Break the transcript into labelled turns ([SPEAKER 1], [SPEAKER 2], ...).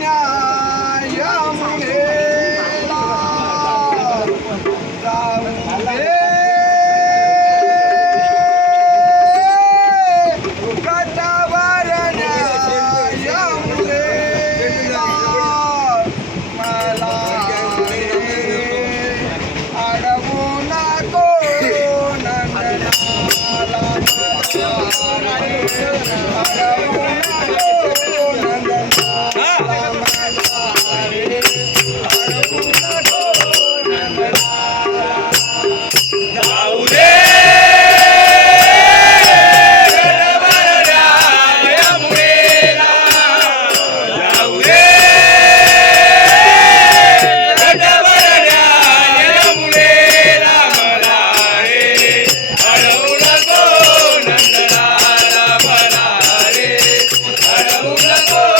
[SPEAKER 1] now. Vila Cor.